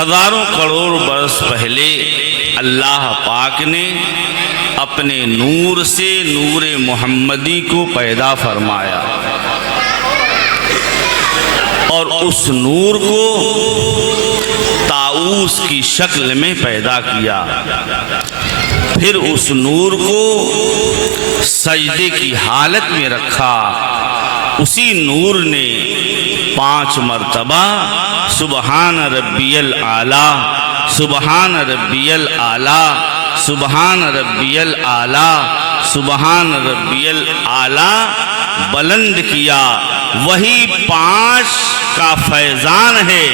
ہزاروں کروڑ برس پہلے اللہ پاک نے اپنے نور سے نور محمدی کو پیدا فرمایا اور اس نور کو طاؤس کی شکل میں پیدا کیا. پھر اس نور کو سجدے کی حالت میں رکھا. اسی نور نے 5 مرتبہ سبحان ربی الاعلی، سبحان ربی الاعلی، سبحان ربی الاعلی، سبحان ربی الاعلی بلند کیا. وہی 5 کا فیضان ہے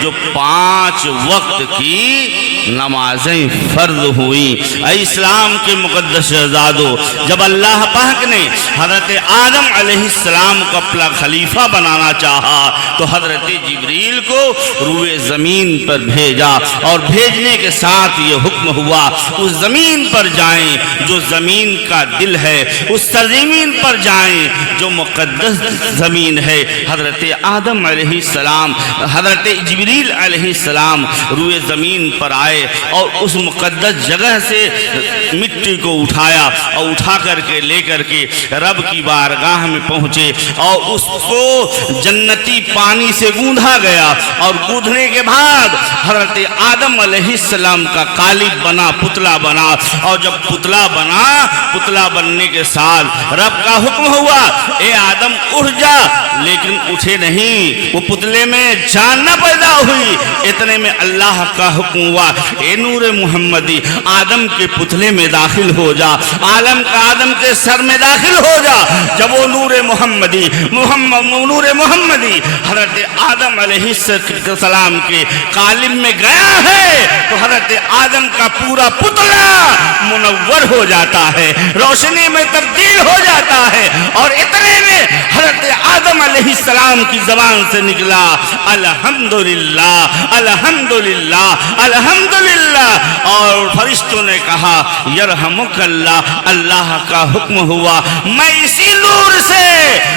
جو 5 وقت کی نمازیں فرض ہوئیں. اے اسلام کے مقدس شہزادو، جب اللہ پاک نے حضرت آدم علیہ السلام کو اپنا خلیفہ بنانا چاہا تو حضرت جبریل کو روئے زمین پر بھیجا، اور بھیجنے کے ساتھ یہ حکم ہوا اس زمین پر جائیں جو زمین کا دل ہے، اس سرزمین پر جائیں جو مقدس زمین ہے. حضرت آدم علیہ السلام، حضرت جبریل علیہ السلام روئے زمین پر آئے اور اس مقدس جگہ سے مٹی کو اٹھایا اور اٹھا کر کے لے کر کے رب کی بارگاہ میں پہنچے اور اس کو جنتی پانی سے گوندھا گیا. اور گوندھنے کے بعد حضرت آدم علیہ السلام کا قالب بنا، پتلا بنا. اور جب پتلا بنا، پتلا بننے کے ساتھ رب کا حکم ہوا اے آدم اٹھ جا، لیکن اٹھے نہیں، وہ پتلے میں جان نہ پیدا ہوئی. اتنے میں اللہ کا حکم ہوا اے نور محمدی آدم کے پتلے میں داخل ہو جا، عالم کا آدم کے سر میں داخل ہو جا. جب وہ نور محمدی حضرت آدم علیہ السلام کے قالب میں گیا ہے تو حضرت آدم کا پورا پتلا منور ہو جاتا ہے، روشنی میں تبدیل ہو جاتا ہے. اور اتنے میں حضرت آدم علیہ السلام کی زبان سے نکلا الحمدللہ الحمدللہ الحمدللہ. اور فرشتوں نے کہا یرحمک اللہ. اللہ کا حکم ہوا میں اسی نور سے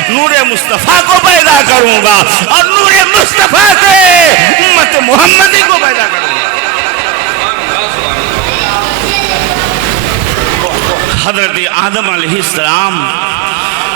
نور مصطفیٰ کو پیدا کروں گا اور نور مصطفیٰ سے امت محمدی کو پیدا کروں گا. حضرت آدم علیہ السلام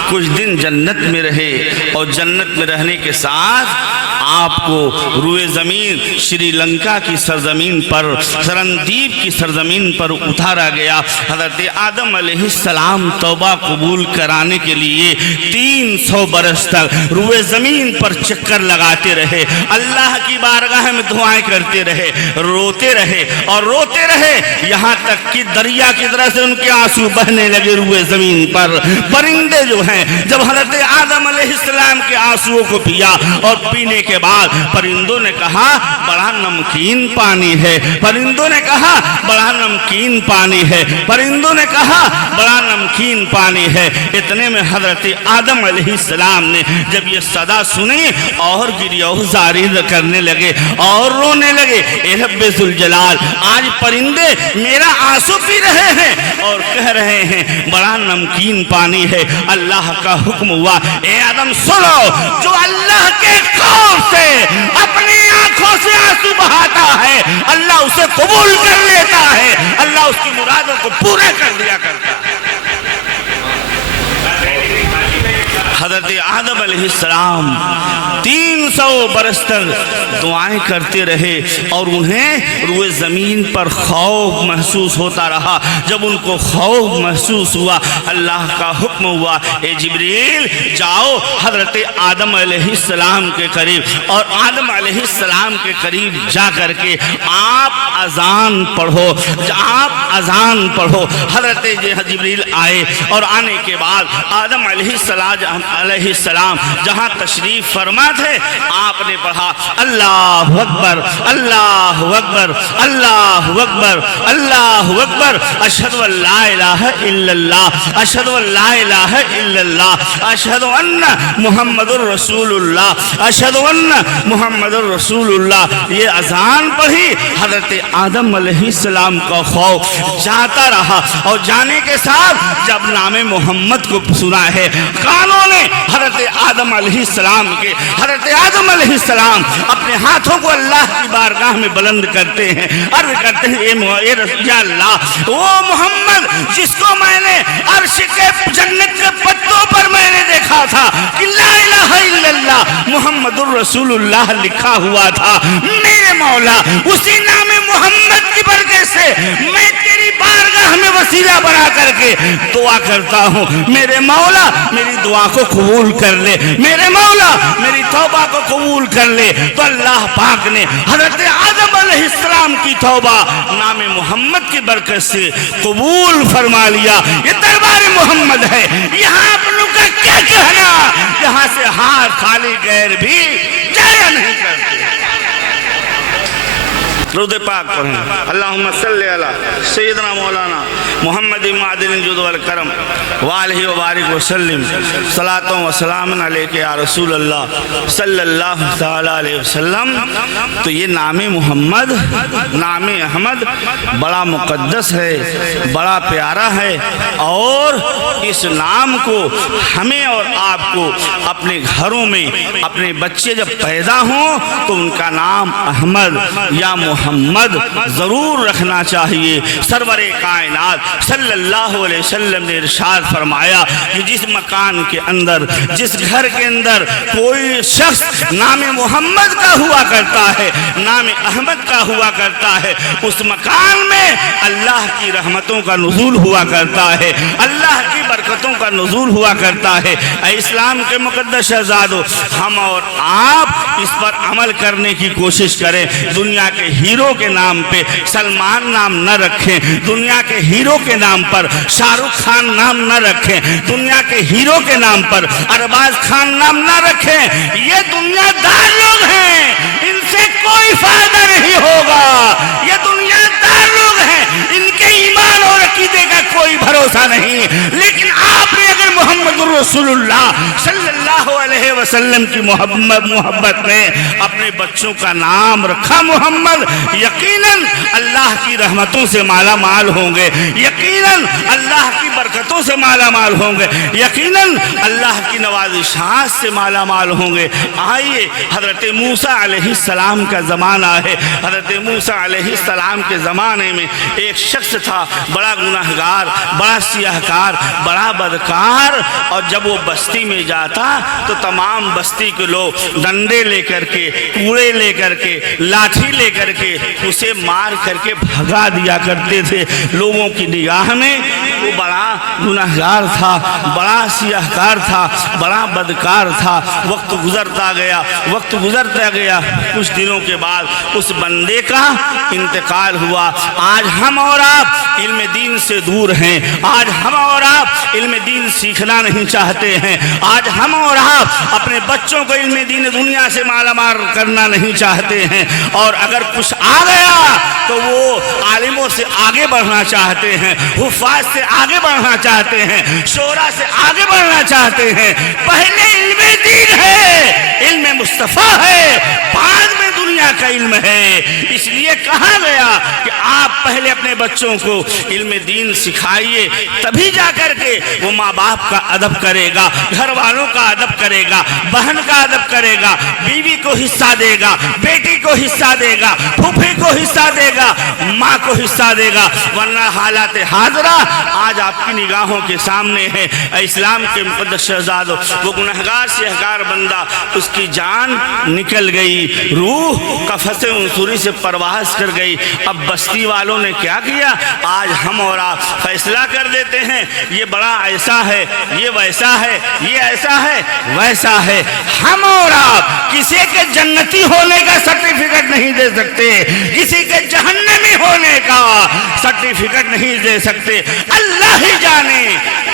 کچھ دن جنت میں رہے اور جنت میں رہنے کے ساتھ آپ کو روئے زمین شری لنکا کی سرزمین پر، سرندیپ کی سرزمین پر اتارا گیا. حضرت آدم علیہ السلام توبہ قبول کرانے کے لیے 300 برس تک روئے زمین پر چکر لگاتے رہے، اللہ کی بارگاہ میں دعائیں کرتے رہے، روتے رہے اور روتے رہے، یہاں تک کہ دریا کی طرح سے ان کے آنسو بہنے لگے روئے زمین پر. پرندے جو ہیں جب حضرت آدم علیہ السلام کے آنسوؤں کو پیا اور پینے کے بعد پرندوں نے کہا بڑا نمکین پانی ہے، پرندوں نے کہا بڑا نمکین پانی ہے، پرندوں نے کہا بڑا نمکین پانی ہے. اتنے میں حضرت آدم علیہ السلام نے جب یہ صدا سنی اور گریہ زاری کرنے لگے اور رونے لگے اے رب ذوالجلال، آج پرندے میرا آنسو پی رہے ہیں اور کہہ رہے ہیں بڑا نمکین پانی ہے. اللہ کا حکم ہوا اے آدم سنو، جو اللہ کے خوف سے اپنی آنکھوں سے آنسو بہاتا ہے اللہ اسے قبول کر لیتا ہے، اللہ اس کی مرادوں کو پورا کر دیا کرتا ہے. حضرت آدم علیہ السلام 300 برس تک دعائیں کرتے رہے اور انہیں روئے زمین پر خوف محسوس ہوتا رہا. جب ان کو خوف محسوس ہوا اللہ کا حکم ہوا اے جبریل جاؤ حضرت آدم علیہ السلام کے قریب اور آدم علیہ السلام کے قریب جا کر کے آپ اذان پڑھو، آپ اذان پڑھو. حضرت جبریل آئے اور آنے کے بعد آدم علیہ السلام جہاں تشریف فرما تھے آپ نے پڑھا اللہ اکبر اللہ اکبر اللہ اکبر اللہ اکبر، اشہد ان لا الہ الا اللہ، اشہد ان لا الہ الا اللہ، اشہد ان محمد الرسول اللہ، اشہد ان محمد الرسول اللہ. یہ اذان پڑھی حضرت آدم علیہ السلام کا خوف جاتا رہا اور جانے کے ساتھ جب نام محمد کو سنا ہے کانوں نے حضرت آدم علیہ السلام کے حضرت آدم علیہ السلام اپنے ہاتھوں کو اللہ کی بارگاہ میں بلند کرتے ہیں، عرض کرتے ہیں یا اللہ وہ محمد جس کو میں نے عرش کے جنت کے پتوں پر میں نے دیکھا تھا کہ لا الہ الا اللہ محمد الرسول اللہ لکھا ہوا تھا، میرے مولا اسی نام محمد کی برکت سے میں تیری بارگاہ میں وسیلہ بنا کر کے دعا کرتا ہوں، میرے مولا میری دعا کو قبول کر لے، میرے مولا میری توبہ کو قبول کر لے۔ تو اللہ پاک نے حضرت آدم علیہ السلام کی توبہ نام محمد کی برکت سے قبول فرما لیا۔ یہ دربار محمد ہے، یہاں اپنوں کا کیا کہنا، یہاں سے ہاتھ خالی غیر بھی جایا نہیں کرتے۔ درود پاک پڑھیں، اللہم صلی علی سیدنا مولانا محمد معدن الجود والکرم وآلہ وبارک وسلم، صلاۃ و سلام علیک یا رسول اللہ صلی اللہ تعالیٰ علیہ وسلم۔ تو یہ نام محمد، نام احمد بڑا مقدس ہے، بڑا پیارا ہے، اور اس نام کو ہمیں اور آپ کو اپنے گھروں میں اپنے بچے جب پیدا ہوں تو ان کا نام احمد یا محمد ضرور رکھنا چاہیے۔ سرور کائنات صلی اللہ علیہ وسلم نے ارشاد فرمایا کہ جس مکان کے اندر، جس گھر کے اندر کوئی شخص نام محمد کا ہوا کرتا ہے، نام احمد کا ہوا کرتا ہے، اس مکان میں اللہ کی رحمتوں کا نزول ہوا کرتا ہے، اللہ کی برکتوں کا نزول ہوا کرتا ہے۔ اے اسلام کے مقدس شہزادو، ہم اور آپ اس پر عمل کرنے کی کوشش کریں۔ دنیا کے ہیرو کے نام پہ سلمان نام نہ رکھیں، دنیا کے ہیرو کے نام پر شاہ رخ خان نام نہ رکھیں، دنیا کے ہیرو کے نام پر ارباز خان نام نہ رکھیں۔ یہ دنیا دار لوگ ہیں، ان سے کوئی فائدہ نہیں ہوگا۔ یہ دنیا دار لوگ ہیں، ان کے ایمان اور عقیدے کا کوئی بھروسہ نہیں۔ لیکن آپ نے اگر محمد الرسول اللہ صلی اللہ علیہ وسلم کی محبت میں اپنے بچوں کا نام رکھا محمد، یقیناً اللہ کی رحمتوں سے مالا مال ہوں گے، یقیناً اللہ کی برکتوں سے مالا مال ہوں گے، یقیناً اللہ کی نوازشات سے مالا مال ہوں گے۔ آئیے، حضرت موسیٰ علیہ السلام کا زمانہ ہے۔ حضرت موسیٰ علیہ السلام کے زمانے میں ایک شخص تھا، بڑا گناہگار، بڑا سیاہکار، بڑا بدکار، اور جب وہ بستی میں جاتا تو تمام بستی کے لوگ ڈنڈے لے کر کے، کوڑے لے کر کے، لاٹھی لے کر کے اسے مار کر کے بھگا دیا کرتے تھے۔ لوگوں کی نگاہ میں وہ بڑا گناہگار تھا، بڑا سیاہکار تھا، بڑا بدکار تھا۔ وقت گزرتا گیا، وقت گزرتا گیا، کچھ دنوں کے بعد اس بندے کا انتقال ہوا۔ آج ہم اور آپ علم دین سے دور ہیں، آج ہم اور آپ علم دین سیکھنا نہیں چاہتے ہیں، آج ہم اور آپ اپنے بچوں کو علم دین دنیا سے مالا مال کرنا نہیں چاہتے ہیں، اور اگر کچھ آ گیا تو وہ عالموں سے آگے بڑھنا چاہتے ہیں، حفاظ سے آگے بڑھنا چاہتے ہیں، شورا سے آگے بڑھنا چاہتے ہیں۔ پہلے علم دین ہے، علم مصطفیٰ ہے، بعد میں دنیا کا علم ہے۔ اس لیے کہا گیا کہ آپ پہلے اپنے بچوں کو علم دین سکھائیے، تبھی جا کر کے وہ ماں باپ کا ادب کرے گا، گھر والوں کا ادب کرے گا، بہن کا ادب کرے گا، بیوی کو حصہ دے گا، بیٹی کو حصہ دے گا، پھوپھی کو حصہ دے گا، ماں کو حصہ دے گا۔ ورنہ حالات حاضرہ آج آپ کی نگاہوں کے سامنے ہے۔ اسلام کے مقدس شہزادوں، وہ گنہگار سیاہکار بندہ، اس کی جان نکل گئی، روح قفس عنصری سے پرواز کر گئی۔ اب بستی والوں نے کیا کیا؟ آج ہم اور آپ فیصلہ کر دیتے ہیں، یہ بڑا ایسا ہے، یہ ویسا ہے، یہ ایسا ہے، ویسا ہے۔ ہم اور آپ کسی کے جنتی ہونے کا سرٹیفکیٹ نہیں دے سکتے، کسی کے جہنمی ہونے کا سرٹیفکیٹ نہیں دے سکتے۔ اللہ ہی جانے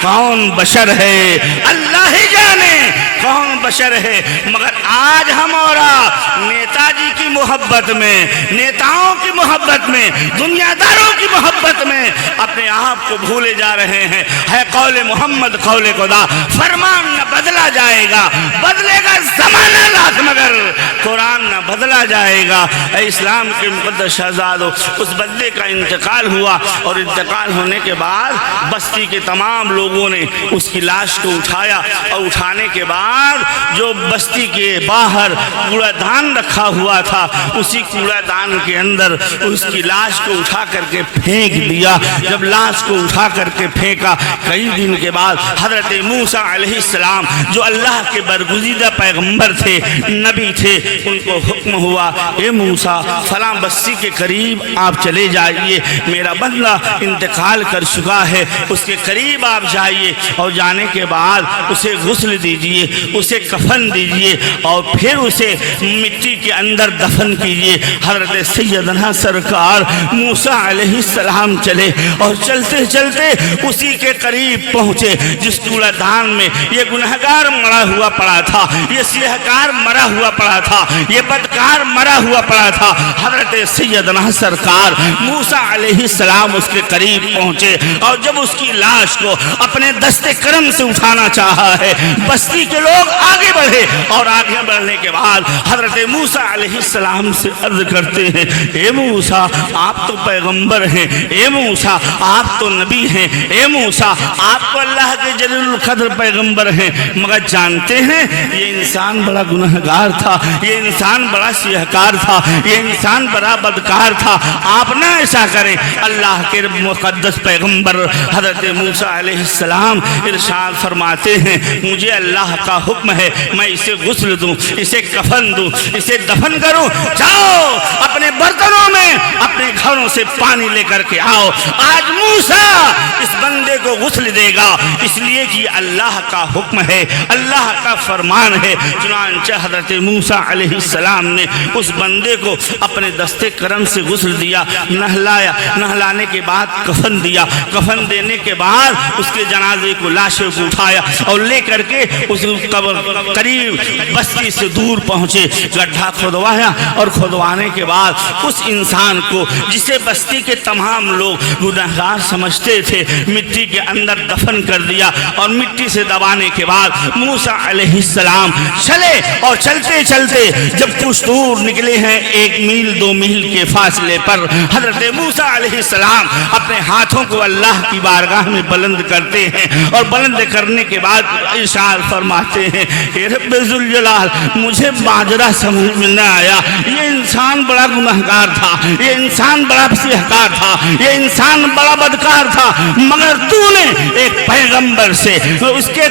کون بشر ہے، اللہ ہی جانے کون بشر ہے۔ مگر آج ہم اور آپ نیتا جی کی محبت میں، نیتاؤں کی محبت میں، دنیا داروں کی محبت میں اپنے آپ کو بھولے جا رہے ہیں۔ ہے قول محمد قول خدا، فرمان نہ بدلا جائے گا، بدلے گا زمانہ لاکھ مگر قرآن نہ بدلا جائے گا۔ اے اسلام کے مقدس شہزادوں، اس بندے کا انتقال ہوا، اور انتقال ہونے کے بعد بستی کے تمام لوگ لوگوں نے اس کی لاش کو اٹھایا اور اٹھانے کے بعد جو بستی کے باہر کوڑا دان رکھا ہوا تھا اسی کوڑا دان کے اندر اس کی لاش کو اٹھا کر کے پھینک دیا۔ جب لاش کو اٹھا کر کے پھینکا کئی دن کے بعد حضرت موسیٰ علیہ السلام جو اللہ کے برگزیدہ پیغمبر تھے، نبی تھے، ان کو حکم ہوا اے موسیٰ فلاں بستی کے قریب آپ چلے جائیے، میرا بندہ انتقال کر چکا ہے، اس کے قریب آپ جائیے اور جانے کے بعد اسے غسل دیجئے، اسے کفن دیجئے اور پھر اسے مٹی کے اندر دفن کیجئے۔ حضرت سیدنا سرکار موسیٰ علیہ السلام چلے اور چلتے چلتے اسی کے قریب پہنچے جس کوڑا دان میں یہ گنہگار مرا ہوا پڑا تھا، یہ سیہکار مرا ہوا پڑا تھا، یہ بدکار مرا ہوا پڑا تھا۔ حضرت سیدنا سرکار موسیٰ علیہ السلام اس کے قریب پہنچے اور جب اس کی لاش کو اپنے دست کرم سے اٹھانا چاہا ہے، بستی کے لوگ آگے بڑھے اور آگے بڑھنے کے بعد حضرت موسیٰ علیہ السلام سے عرض کرتے ہیں اے موسیٰ آپ تو پیغمبر ہیں، اے موسیٰ آپ تو نبی ہیں، اے موسیٰ آپ تو اللہ کے جلیل القدر پیغمبر ہیں، مگر جانتے ہیں یہ انسان بڑا گنہگار تھا، یہ انسان بڑا سیہکار تھا، یہ انسان بڑا بدکار تھا، آپ نہ ایسا کریں۔ اللہ کے مقدس پیغمبر حضرت موسیٰ علیہ السلام ارشاد فرماتے ہیں مجھے اللہ کا حکم ہے میں اسے غسل دوں، اسے کفن دوں، اسے دفن کروں، جاؤ اپنے برتنوں میں اپنے گھروں سے پانی لے کر کے آؤ، آج موسیٰ اس بندے کو غسل دے گا، اس لیے کہ اللہ کا حکم ہے، اللہ کا فرمان ہے۔ چنانچہ حضرت موسیٰ علیہ السلام نے اس بندے کو اپنے دست کرم سے غسل دیا، نہلایا، نہلانے کے بعد کفن دیا، کفن دینے کے بعد اس کے جنازے کو لاشے کو اٹھایا اور لے کر کے اس قبر قریب بستی سے دور پہنچے، گڈھا کھودوایا اور کھودوانے کے بعد اس انسان کو جسے بستی کے تمام لوگ گنہگار سمجھتے تھے مٹی کے اندر دفن کر دیا اور مٹی سے دبانے کے بعد موسیٰ علیہ السلام چلے اور چلتے چلتے جب کچھ دور نکلے ہیں 1 میل 2 میل کے فاصلے پر حضرت موسیٰ علیہ السلام اپنے ہاتھوں کو اللہ کی بارگاہ میں بلند کرتے ہیں اور بلند کرنے کے بعد ارشاد فرماتے ہیں اے رب ذوالجلال مجھے ماجرا سمجھ میں نہ آیا، یہ انسان بڑا گنہگار تھا، یہ انسان بڑا سیہکار تھا، یہ انسان بڑا بدکار تھا، مگر تو نے ایک پیغمبر سے اس کے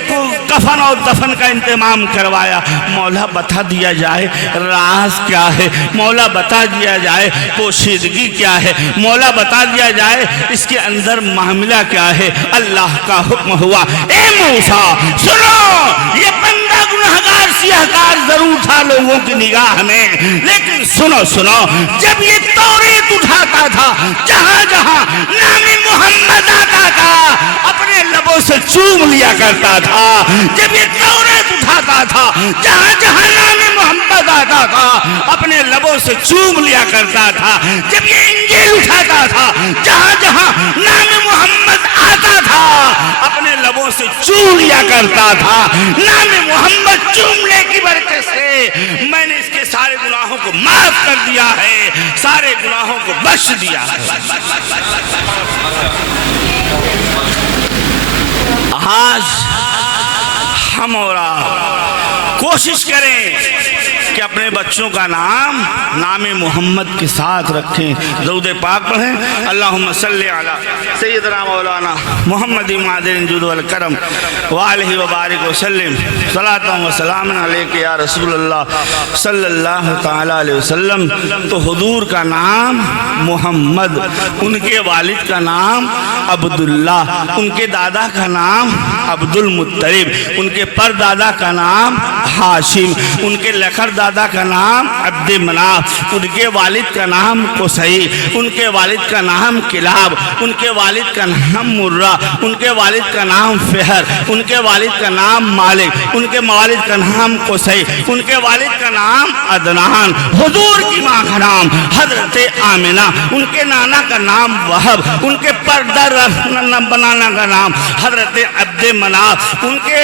کفن اور دفن کا انتظام کروایا۔ مولا بتا دیا جائے راز کیا ہے، مولا بتا دیا جائے پوشیدگی کیا ہے، مولا بتا دیا جائے اس کے اندر معاملہ کیا ہے۔ اللہ کا حکم ہوا اے موسیٰ سنو، یہ بندہ گنہگار سیہکار ضرور تھا لوگوں کی نگاہ میں، لیکن سنو جب یہ توریت اٹھاتا تھا جہاں جہاں نام محمد آتا تھا اپنے لبوں سے چوم لیا کرتا تھا، جب یہ توریت اٹھاتا تھا جہاں جہاں نام محمد آتا تھا اپنے لبوں سے چوم لیا کرتا تھا، جب یہ انجیل اٹھاتا تھا جہاں جہاں نام محمد آتا تھا اپنے لبوں سے چوم لیا کرتا تھا۔ نام محمد چومنے کی برکت سے میں نے اس کے سارے گناہوں کو معاف کر دیا ہے، سارے گناہوں کو بخش دیا ہے۔ آج ہم اور آپ کوشش کریں کہ اپنے بچوں کا نام محمد کے ساتھ رکھیں، درود پاک پڑھیں، اللہم صلی علی سیدنا مولانا محمد معدن الجود والکرم وآلہ وبارک وسلم، صلاۃ و سلام علیک یا رسول اللہ صلی اللہ تعالی علیہ وسلم۔ تو حضور کا نام محمد، ان کے والد کا نام عبداللہ، ان کے دادا کا نام عبد المطلب، ان کے پردادا کا نام ہاشم، ان کے لکھر دادا کا نام عبد مناف، ان کے والد کا نام قصی، ان کے والد کا نام کلاب، ان کے والد کا نام مرہ، ان کے والد کا نام فہر، ان کے والد کا نام مالک، ان کے والد کا نام قصی، ان کے والد کا نام عدنان، حضور کی ماں کا نام حضرت آمنہ، ان کے نانا کا نام وہب، ان کے پردہ بنانا کا نام حضرت عبد مناف، ان کے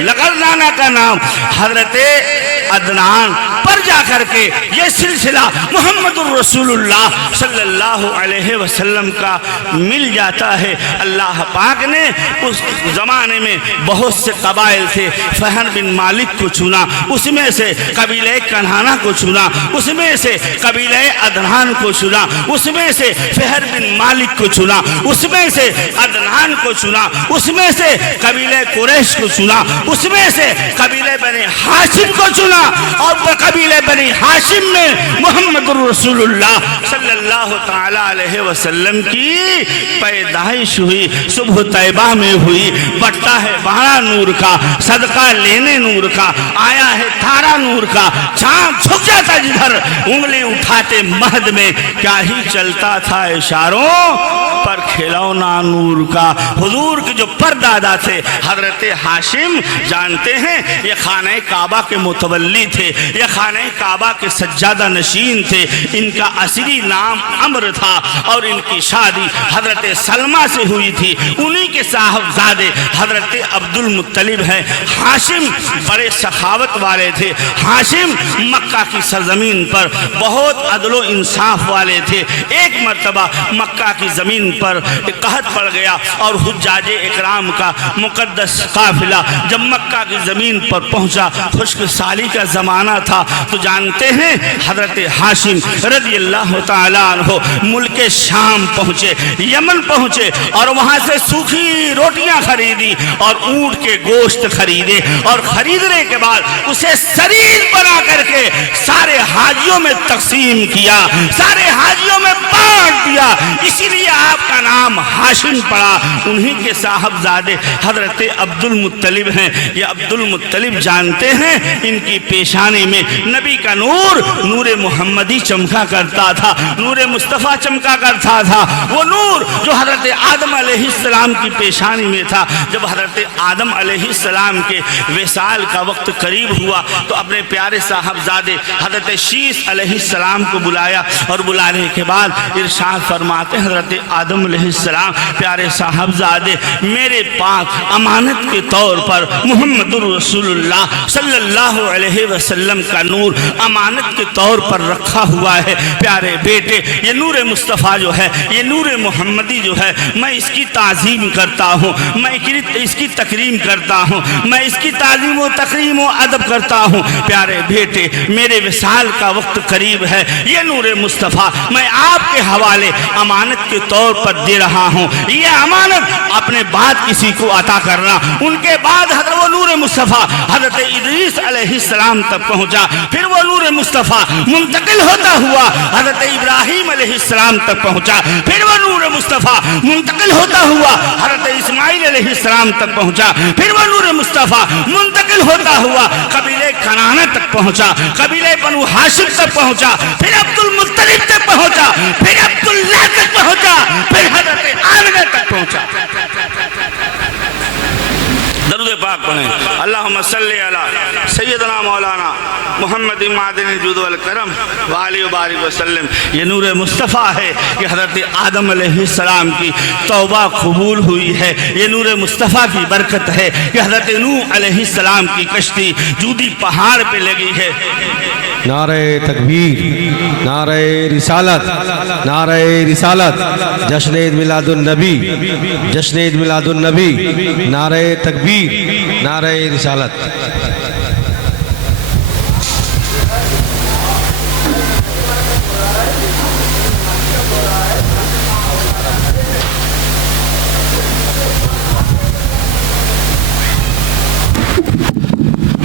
لغر نانا کا نام حضرت عدنان پر جا کر کے یہ سلسلہ محمد الرسول اللہ صلی اللہ علیہ وسلم کا مل جاتا ہے۔ اللہ پاک نے اس زمانے میں بہت سے قبائل تھے، فہر بن مالک کو چنا، اس میں سے قبیلہ کنہانہ کو چنا، اس میں سے قبیلہ عدنان کو چنا، اس میں سے فہر بن مالک کو چنا، اس میں سے عدنان کو چنا، اس میں سے قبیلہ قریش کو چنا، اس میں سے قبیلہ بنی ہاشم کو چنا، اور قبیلہ بنی ہاشم میں محمد الرسول اللہ صلی اللہ تعالی علیہ وسلم کی پیدائش ہوئی۔ صبح طیبہ میں ہوئی، بٹتا ہے بارہ نور کا، صدقہ لینے نور کا، آیا ہے تھارا نور کا، چاند جھک جاتا جدھر انگلی اٹھاتے مہد میں، کیا ہی چلتا تھا اشاروں پر کھلونا نور کا۔ حضور کے جو پردادا تھے حضرت ہاشم، جانتے ہیں یہ خانہ کعبہ کے متولی تھے، یہ خانہ کعبہ کے سجادہ نشین تھے۔ ان کا اصلی نام عمر تھا اور ان کی شادی حضرت سلمہ سے ہوئی تھی۔ انہی کے صاحبزادے حضرت عبد المطلب ہیں۔ ہاشم بڑے سخاوت والے تھے، ہاشم مکہ کی سرزمین پر بہت عدل و انصاف والے تھے۔ ایک مرتبہ مکہ کی زمین پر قحط پڑ گیا اور حجاج اکرام کا مقدس قافلہ جب مکہ کی زمین پر پہنچا، خشک سالی کا زمانہ تھا، تو جانتے ہیں حضرت ہاشم رضی اللہ تعالیٰ عنہ ملک شام پہنچے، یمن پہنچے، اور وہاں سے سوکھی روٹیاں خریدی اور اونٹ کے گوشت خریدے، اور خریدنے کے بعد اسے سریر بنا کر کے سارے حاجیوں میں تقسیم کیا، سارے حاجیوں میں بانٹ دیا، اسی لیے آپ کا نام ہاشم پڑا۔ انہی کے صاحبزادے حضرت عبد المطلب ہیں۔ یہ عبد المطلب جانتے ہیں ان کی پیشانی میں نبی کا نور، نور محمدی چمکا کرتا تھا، نور مصطفیٰ چمکا کرتا تھا، وہ نور جو حضرت آدم علیہ السلام کی پیشانی میں تھا۔ جب حضرت آدم علیہ السلام کے وصال کا وقت قریب ہوا تو اپنے پیارے صاحبزادے حضرت شیس علیہ السلام کو بلایا، اور بلانے کے بعد ارشاد فرماتے حضرت آدم علیہ السلام، پیارے صاحبزادے میرے پاس امانت کے طور پر محمد الرسول اللہ صلی اللہ علیہ وسلم کا نور امانت کے طور پر رکھا ہوا ہے۔ پیارے بیٹے، یہ نور مصطفیٰ جو ہے، یہ نور محمدی جو ہے، میں اس کی تعظیم کرتا ہوں، میں اس کی تکریم کرتا ہوں، میں اس کی تعظیم و تکریم و ادب کرتا ہوں۔ پیارے بیٹے، میرے وصال کا وقت قریب ہے، یہ نور مصطفیٰ میں آپ کے حوالے امانت کے طور پر دے رہا ہوں۔ یہ امانت اپنے بعد کسی کو عطا کرنا۔ ان کے بعد حضرت وہ نور مصطفیٰ حضرت ادریس علیہ السلام تک پہنچا، پھر وہ نور مصطفیٰ منتقل ہوتا ہوا حضرت ابراہیم علیہ السلام تک پہنچا، پھر وہ نور مصطفیٰ منتقل ہوتا ہوا حضرت اسماعیل علیہ السلام تک پہنچا، پھر وہ نور مصطفیٰ منتقل ہوتا ہوا قبیلہ کنانہ تک پہنچا، قبیلہ بنو ہاشم تک پہنچا، پھر عبد المطلب تک پہنچا، پھر عبداللہ تک پہنچا، پھر حضرت آمنہ تک پہنچا۔ درود پاک پڑھیں، اللہم صلی علی سیدنا مولانا محمد معدن الجود والکرم وآلہ وبارک وسلم۔ یہ نور مصطفیٰ ہے کہ حضرت آدم علیہ السلام کی توبہ قبول ہوئی ہے، یہ نور مصطفیٰ کی برکت ہے کہ حضرت نوح علیہ السلام کی کشتی جودی پہاڑ پہ لگی ہے۔ نعرہ تکبیر، نعرہ رسالت، نعرہ رسالت، جشن عید میلاد النبی، جشن عید میلاد النبی، نعرہ تکبیر، نعرہ رسالت۔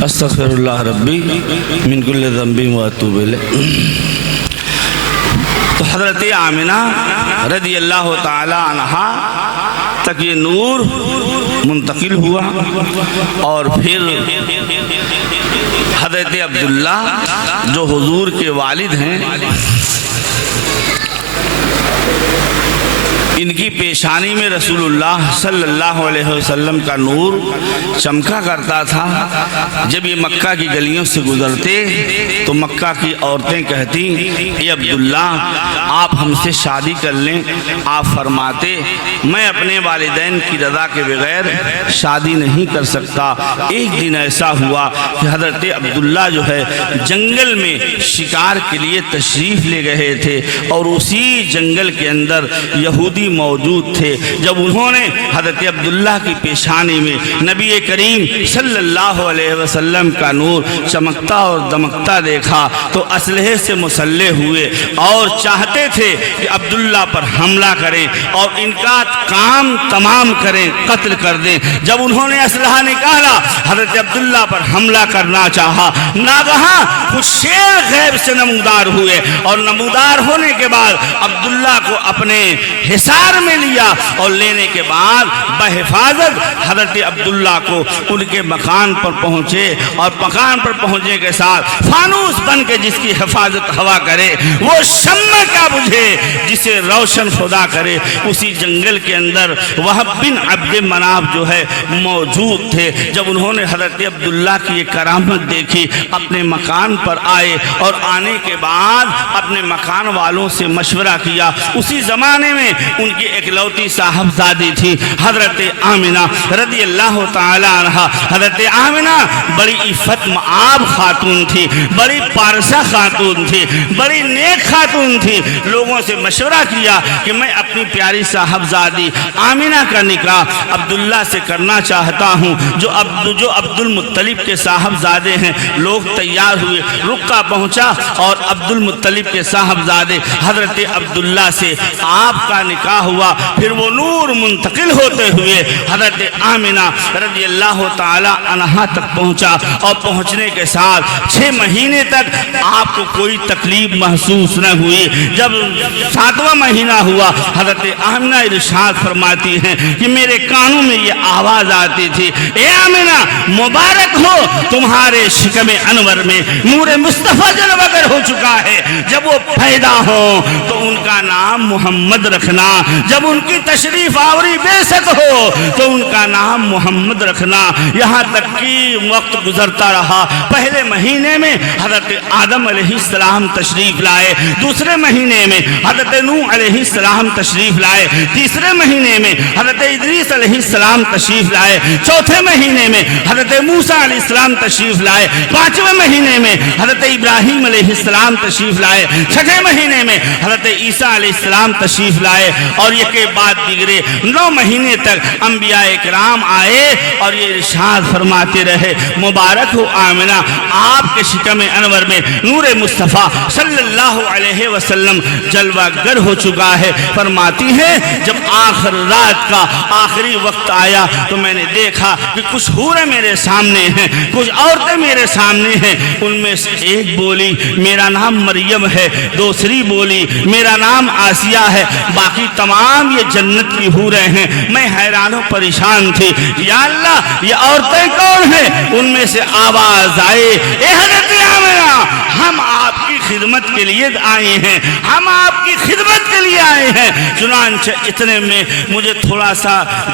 استغفر اللہ ربی من کل ذنب و اتوب الیہ۔ تو حضرت آمنہ رضی اللہ تعالی عنہا تک یہ نور منتقل ہوا، اور پھر حضرت عبداللہ جو حضور کے والد ہیں، ان کی پیشانی میں رسول اللہ صلی اللہ علیہ وسلم کا نور چمکا کرتا تھا۔ جب یہ مکہ کی گلیوں سے گزرتے تو مکہ کی عورتیں کہتی اے عبداللہ آپ ہم سے شادی کر لیں۔ آپ فرماتے میں اپنے والدین کی رضا کے بغیر شادی نہیں کر سکتا۔ ایک دن ایسا ہوا کہ حضرت عبداللہ جو ہے جنگل میں شکار کے لیے تشریف لے گئے تھے اور اسی جنگل کے اندر یہودی موجود تھے۔ جب انہوں نے حضرت عبداللہ کی پیشانی میں نبی کریم صلی اللہ علیہ وسلم کا نور چمکتا اور دمکتا دیکھا تو اسلحے سے مسلح ہوئے اور چاہتے تھے کہ عبداللہ پر حملہ کریں اور ان کا کام تمام کریں، قتل کر دیں۔ جب انہوں نے اسلحہ نکالا حضرت عبداللہ پر حملہ کرنا چاہا، ناگہاں کچھ شیر غیب سے نمودار ہوئے اور نمودار ہونے کے بعد عبداللہ کو اپنے حصار میں لیا اور لینے کے بعد بحفاظت حضرت عبداللہ کو ان کے مکان پر پہنچے اور مکان پر پہنچنے کے ساتھ فانوس بن کے جس کی حفاظت ہوا کرے وہ شمع کا بجھے جسے روشن خدا کرے۔ اسی جنگل کے اندر وہب بن عبد مناف جو ہے موجود تھے۔ جب انہوں نے حضرت عبداللہ کی یہ کرامت دیکھی اپنے مکان پر آئے اور آنے کے بعد اپنے مکان والوں سے مشورہ کیا۔ اسی زمانے میں ان کی اکلوتی صاحبزادی تھی حضرت آمنہ رضی اللہ تعالی عنہ۔ حضرت آمنہ بڑی عفت مآب خاتون تھی، بڑی پارسہ خاتون تھی، بڑی نیک خاتون تھی۔ لوگوں سے مشورہ کیا کہ میں اپنی پیاری صاحبزادی آمنہ کا نکاح عبداللہ سے کرنا چاہتا ہوں جو عبد المطلب کے صاحبزادے ہیں۔ لوگ تیار ہوئے، رکا پہنچا اور عبد المطلب کے صاحبزادے حضرت عبداللہ سے آپ کا نکاح ہوا۔ پھر وہ نور منتقل ہوتے ہوئے حضرت آمنہ رضی اللہ تعالی عنہا تک پہنچا اور پہنچنے کے ساتھ 6 مہینے تک آپ کو کوئی تکلیف محسوس نہ ہوئی۔ جب 7واں مہینہ ہوا حضرت آمنہ ارشاد فرماتی ہیں کہ میرے کانوں میں یہ آواز آتی تھی اے آمنہ مبارک ہو تمہارے شکم انور میں نور مصطفیٰ جلوہ گر ہو چکا ہے۔ جب وہ پیدا ہوں تو ان کا نام محمد رکھنا، جب ان کی تشریف آوری بیست ہو تو ان کا نام محمد رکھنا۔ یہاں تک کہ وقت گزرتا رہا۔ پہلے مہینے میں حضرت آدم علیہ السلام تشریف لائے، دوسرے مہینے میں حضرت نوح علیہ السلام تشریف لائے، تیسرے مہینے میں حضرت ادریس علیہ السلام تشریف لائے، چوتھے مہینے میں حضرت موسیٰ علیہ السلام تشریف لائے، 5ویں مہینے میں حضرت ابراہیم علیہ السلام تشریف لائے، 6 مہینے میں حضرت عیسیٰ علیہ السلام تشریف لائے اور یہ کے بعد دیگرے 9 مہینے تک انبیاء اکرام آئے اور یہ ارشاد فرماتے رہے مبارک ہو آمنہ آپ کے شکم انور میں نور مصطفیٰ صلی اللہ علیہ وسلم جلوہ گر ہو چکا ہے۔ فرماتی ہیں جب آخر رات کا آخری وقت آیا تو میں نے دیکھا کہ کچھ حوریں میرے سامنے ہیں، کچھ عورتیں میرے سامنے ہیں۔ ان میں سے ایک بولی میرا نام مریم ہے، دوسری بولی میرا نام آسیہ ہے، باقی تمام یہ جنت کی حوریں ہیں۔ میں حیران و پریشان تھی، یا اللہ یہ عورتیں کون ہیں؟ ان میں سے آواز آئے اے حضرت آمنہ ہم آپ کی خدمت کے لیے آئے ہیں، ہم آپ کی خدمت کے لیے آئے ہیں۔ چنانچہ اتنے میں مجھے تھوڑا سا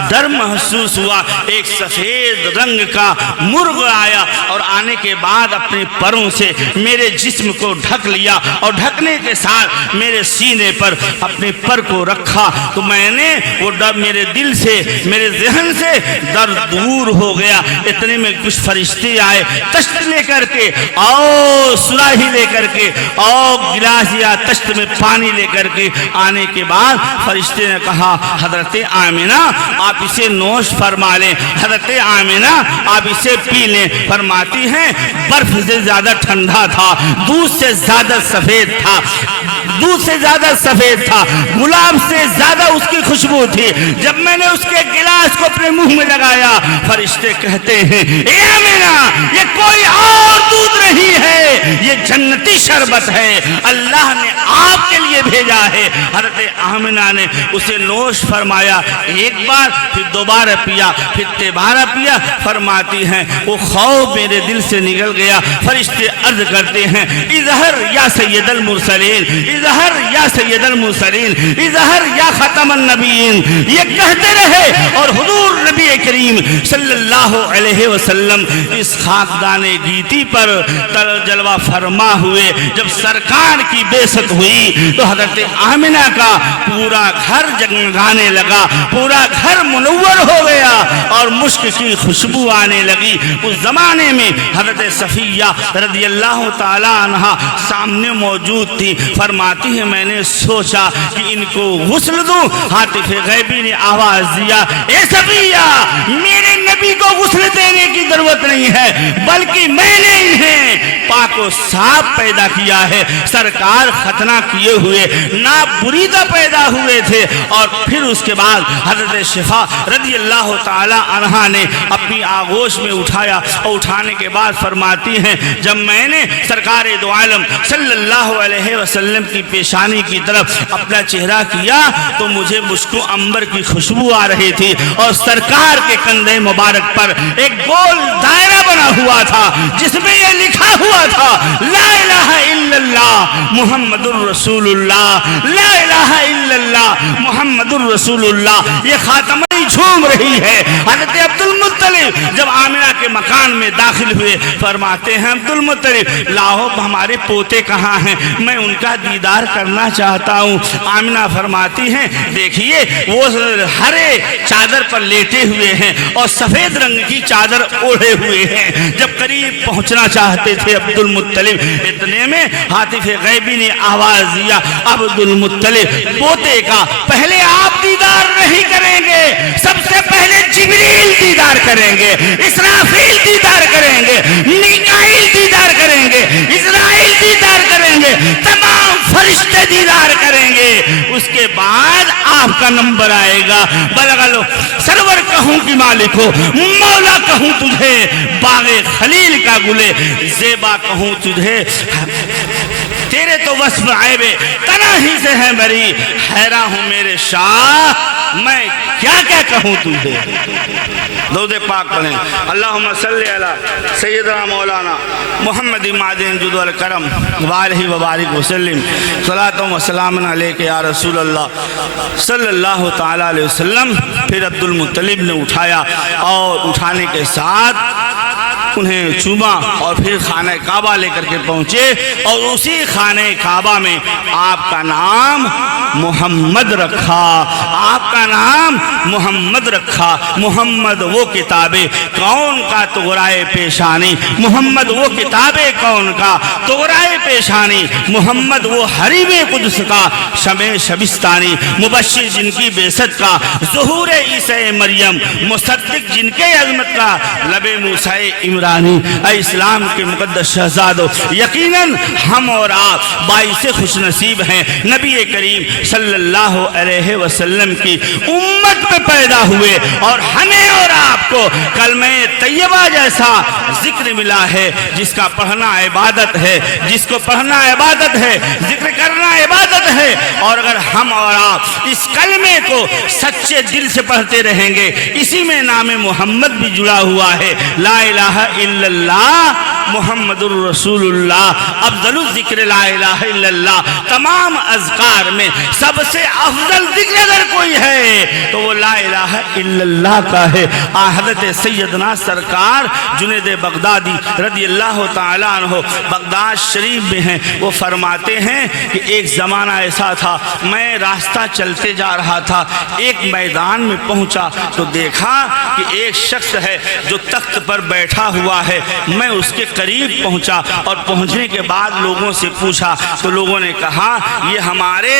ڈر محسوس ہوا۔ ایک سفید رنگ کا مرغ آیا اور آنے کے بعد اپنے پروں سے میرے جسم کو ڈھک لیا اور ڈھکنے کے ساتھ میرے سینے پر اپنے پر کو رکھا تو میں نے وہ ڈر میرے دل سے میرے ذہن سے ڈر دور ہو گیا۔ اتنے میں کچھ فرشتے آئے تشت لے کر کے اور سراہی لے کر کے اور گلاس یا تشت میں پانی لے کر کے آنے کے بعد فرشتے نے کہا حضرت آمنہ آپ اسے نوش فرما لیں، حضرت آمنہ آپ اسے پی لیں۔ فرماتی ہیں برف سے زیادہ ٹھنڈا تھا، دودھ سے زیادہ سفید تھا، دودھ سے زیادہ سفید تھا، گلاب سے زیادہ اس کی خوشبو تھی۔ جب میں نے اس کے گلاس کو اپنے منہ میں لگایا فرشتے کہتے ہیں اے آمنہ یہ کوئی اور دودھ نہیں ہے، یہ جنتی شربت ہے، اللہ نے آپ کے لیے بھیجا ہے۔ حضرت آمنہ نے اسے نوش فرمایا، ایک بار پھر دوبارہ پیا، پھر تیبارہ پیا۔ فرماتی ہیں وہ خوف میرے دل سے نکل گیا۔ فرشتے عرض کرتے ہیں اظہر یا سید المرسلین، اظہر یا سید المرسلین، اظہر یا ختم النبیین، یہ کہتے رہے اور حضور نبی کریم صلی اللہ علیہ وسلم اس خاکدان گیتی پر جلوہ فرما ہوئے۔ جب سرکار کی بعثت ہوئی تو حضرت آمنہ کا پورا گھر جگمگانے لگا، پورا گھر منور ہو گیا اور مشک کی خوشبو آنے لگی۔ اس زمانے میں حضرت صفیہ رضی اللہ تعالیٰ عنہ سامنے موجود تھی، فرماتی ہے میں نے سوچا کہ ان کو غسل دوں، ہاتف غیبی نے آواز دیا اے صفیہ میرے نبی کو غسل دینے کی ضرورت نہیں ہے، بلکہ میں نے انہیں پاک و صاف پیدا کیا ہے۔ سرکار ختنہ کیے ہوئے نابریدہ پیدا ہوئے تھے، اور پھر اس کے بعد حضرت شفا رضی اللہ تعالی عنہا نے اپنی آغوش میں اٹھایا، اور اٹھانے کے بعد فرماتی ہیں جب میں نے سرکار دو عالم صلی اللہ علیہ وسلم کی پیشانی کی طرف اپنا چہرہ کیا تو مجھے مشک و عنبر کی خوشبو آ رہی تھی، اور سرکار کے کندھے مبارک پر ایک گول دائرہ بنا ہوا تھا جس میں یہ لکھا ہوا تھا لا الہ الا اللہ محمد الرسول اللہ، لا الہ الا اللہ محمد الرسول اللہ۔ یہ خاتمہ جھوم رہی ہے۔ حضرت عبد المطلب جب آمنہ کے مکان میں داخل ہوئے فرماتے ہیں عبد المطلب لاہو ہمارے پوتے کہاں ہیں، میں ان کا دیدار کرنا چاہتا ہوں۔ آمنہ فرماتی ہیں دیکھیے وہ ہرے چادر پر لیٹے ہوئے ہیں اور سفید رنگ کی چادر اوڑھے ہوئے ہیں۔ جب قریب پہنچنا چاہتے تھے عبد المطلب، اتنے میں ہاتف غیبی نے آواز دیا عبد المطلب پوتے کا پہلے آپ دیدار نہیں کریں گے، سب سے پہلے جبریل دیدار کریں گے، اسرافیل دیدار کریں گے، میکائیل دیدار کریں گے، اسرائیل دیدار کریں گے، تمام فرشتے دیدار کریں گے، اس کے بعد آپ کا نمبر آئے گا۔ بلغلو سرور کہوں کی مالک ہو، مولا کہوں تجھے، باغ خلیل کا گلے زیبا کہوں تجھے، تیرے تو وصف عیب تنہی سے ہے بری، حیران ہوں میرے شاہ میں کیا کیا کہوں تجھے۔ درود پاک پڑھیں اللہم صلی علی سیدنا مولانا محمد معدن جود والکرم وآلہ وبارک وسلم، صلاۃ و سلام علیک یا رسول اللہ صلی اللہ تعالی علیہ وسلم۔ پھر عبد المطلب نے اٹھایا اور اٹھانے کے ساتھ انہیں چوما اور پھر خانہ کعبہ لے کر کے پہنچے، اور اسی خانہ کعبہ میں آپ کا نام محمد رکھا، آپ کا نام محمد رکھا۔ محمد وہ کتابیں کون کا تغرائے پیشانی، محمد وہ کتابیں کون کا تغرائے پیشانی، محمد وہ حریم قدس کا شمع شبستانی، مبشر جن کی بعثت کا ظہور عیسی مریم، مصدق جن کے عظمت کا لب موسیٰ عمرانی۔ اے اسلام کے مقدس شہزادو، یقیناً ہم اور آپ باعث خوش نصیب ہیں، نبی کریم صلی اللہ علیہ وسلم کی امت میں پیدا ہوئے، اور ہمیں اور آپ کو کلمہ طیبہ جیسا ذکر ملا ہے جس کا پڑھنا عبادت ہے، جس کو پڑھنا عبادت ہے، ذکر کرنا عبادت ہے۔ اور اگر ہم اور آپ اس کلمے کو سچے دل سے پڑھتے رہیں گے، اسی میں نام محمد بھی جڑا ہوا ہے، لا الہ الا اللہ محمد الرسول اللہ، افضل الذکر لا الہ الا اللہ۔ تمام اذکار میں سب سے افضل ذکر اگر کوئی ہے تو وہ لا الہ الا اللہ کا ہے۔ حضرت سیدنا سرکار جنید بغدادی رضی اللہ تعالیٰ عنہ بغداد شریف میں ہیں، وہ فرماتے ہیں کہ ایک زمانہ ایسا تھا میں راستہ چلتے جا رہا تھا، ایک میدان میں پہنچا تو دیکھا کہ ایک شخص ہے جو تخت پر بیٹھا ہوا ہے، میں اس کے قریب پہنچا اور پہنچنے کے بعد لوگوں سے پوچھا تو لوگوں نے کہا یہ ہمارے